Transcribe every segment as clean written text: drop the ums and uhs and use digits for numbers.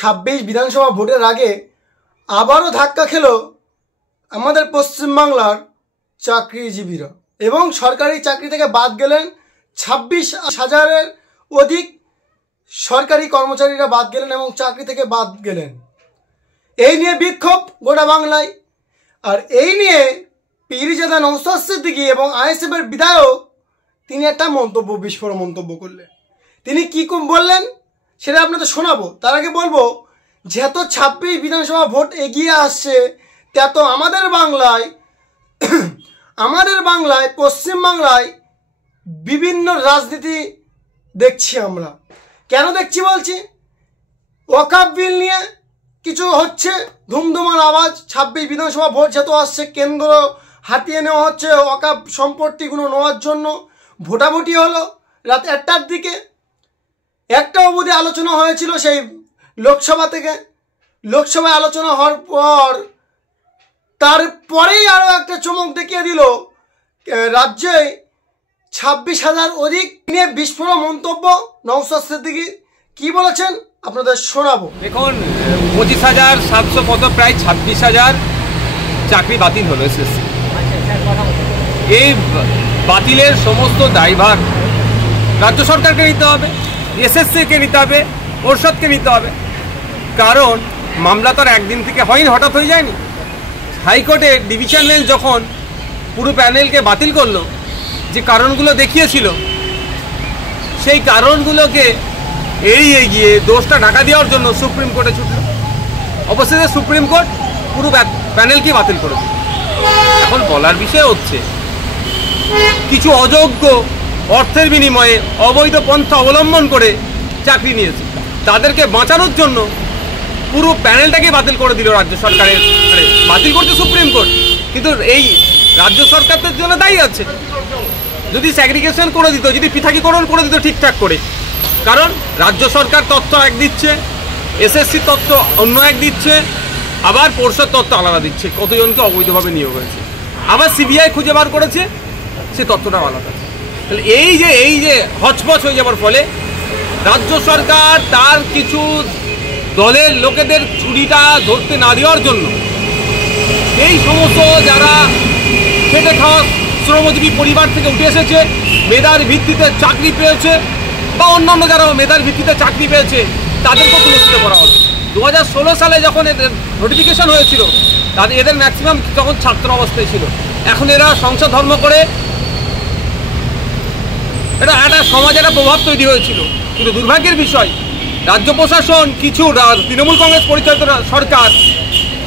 26 বিধানসভা ভোটের আগে আবারও ধাক্কা খেল আমাদের পশ্চিমবাংলার চাকরিজীবীরা এবং সরকারি চাকরি থেকে বাদ গেলেন 26,000-এর অধিক সরকারি কর্মচারীরা বাদ গেলেন এবং চাকরি থেকে বাদ গেলেন। এই নিয়ে বিক্ষোভ গোটা বাংলায়। আর এই নিয়ে পীরজাদা নওশাদ সিদ্দিকী এবং আইএসএফের বিধায়ক তিনি একটা বিস্ফোরক মন্তব্য করলেন। তিনি কি বললেন সেটা আপনাদের শোনাবো। তার আগে বলবো, যেহেতু 26 বিধানসভা ভোট এগিয়ে আসছে, তত আমাদের বাংলায় পশ্চিমবাংলায় বিভিন্ন রাজনীতি দেখছি আমরা। কেন দেখছি বলছি, ওয়াকফ বিল নিয়ে কিছু হচ্ছে, ধুমধুমার আওয়াজ। 26 বিধানসভা ভোট যেহেতু আসছে, কেন্দ্র হাতিয়ে নেওয়া হচ্ছে ওয়াকফ সম্পত্তিগুলো নেওয়ার জন্য। ভোটাভুটি হলো রাত 1টার দিকে। 1টা অবধি আলোচনা হয়েছিল সেই লোকসভা থেকে। লোকসভায় আলোচনা হওয়ার পর তারপরেই আরও একটা চমক দেখিয়ে দিল রাজ্যে 26,000 অধিক নিয়ে বিস্ফোরক মন্তব্য নওশাদ সিদ্দিকী। কি বলেছেন আপনাদের শোনাবো। দেখুন, 25,700 কত প্রায় 26,000 চাকরি বাতিল হলো এসএসসি। এই বাতিলের সমস্ত দায়ভার রাজ্য সরকারকে নিতে হবে, এসএসসিকে নিতে হবে, পর্ষদকে নিতে হবে। কারণ মামলা তো আর একদিন থেকে হয়নি, হঠাৎ হয়ে যায়নি। হাইকোর্টে ডিভিশন বেঞ্চ যখন পুরো প্যানেলকে বাতিল করলো, যে কারণগুলো দেখিয়েছিল সেই কারণগুলোকে এড়িয়ে গিয়ে দোষটা ঢাকা দেওয়ার জন্য সুপ্রিম কোর্টে ছুটল। অবশেষে সুপ্রিম কোর্ট পুরো প্যানেলকে বাতিল করে দিল। এখন বলার বিষয় হচ্ছে, কিছু অযোগ্য অর্থের বিনিময়ে অবৈধ পন্থা অবলম্বন করে চাকরি নিয়েছে, তাদেরকে বাঁচানোর জন্য পুরো প্যানেলটাকে বাতিল করে দিল রাজ্য সরকারের। বাতিল করছে সুপ্রিম কোর্ট, কিন্তু এই রাজ্য সরকারদের জন্য দায়ী আছে। যদি স্যাগ্রিগেশন করে দিত, যদি পৃথকীকরণ করে দিত ঠিকঠাক করে। কারণ রাজ্য সরকার তথ্য এক দিচ্ছে, এসএসসি তথ্য অন্য এক দিচ্ছে, আবার পর্ষদ তথ্য আলাদা দিচ্ছে কতজনকে অবৈধভাবে নিয়োগ হয়েছে। আবার সিবিআই খুঁজে বার করেছে, সে তথ্যটাও আলাদা। তাহলে এই যে হচপচ হয়ে যাওয়ার ফলে রাজ্য সরকার তার কিছু দলের লোকেদের চুরিটা ধরতে না দেওয়ার জন্য এই সমস্ত যারা খেটে খাওয়া শ্রমজীবী পরিবার থেকে উঠে এসেছে, মেধার ভিত্তিতে চাকরি পেয়েছে, বা অন্যান্য যারা মেধার ভিত্তিতে চাকরি পেয়েছে, তাদেরকেও পুরস্কৃত করা হবে। 2016 সালে যখন এদের নোটিফিকেশন হয়েছিল, এদের ম্যাক্সিমাম তখন ছাত্র অবস্থায় ছিল। এখন এরা সংসদ ধর্ম করে এটা একটা সমাজে একটা প্রভাব তৈরি হয়েছিল। কিন্তু দুর্ভাগ্যের বিষয়, রাজ্য প্রশাসন, কিছু তৃণমূল কংগ্রেস পরিচালিত সরকার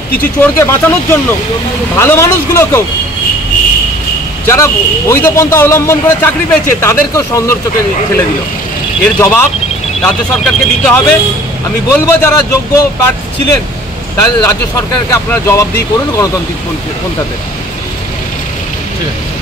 কিছু চোরকে বাঁচানোর জন্য ভালো মানুষগুলোকেও, যারা বৈধ পন্থা অবলম্বন করে চাকরি পেয়েছে, তাদেরকেও সন্দেহের চোখে ঠেলে দিল। এর জবাব রাজ্য সরকারকে দিতে হবে। আমি বলবো, যারা যোগ্য প্রার্থী ছিলেন তাদের রাজ্য সরকারকে আপনারা জবাবদিহি করুন গণতান্ত্রিক পন্থাতে। ঠিক আছে।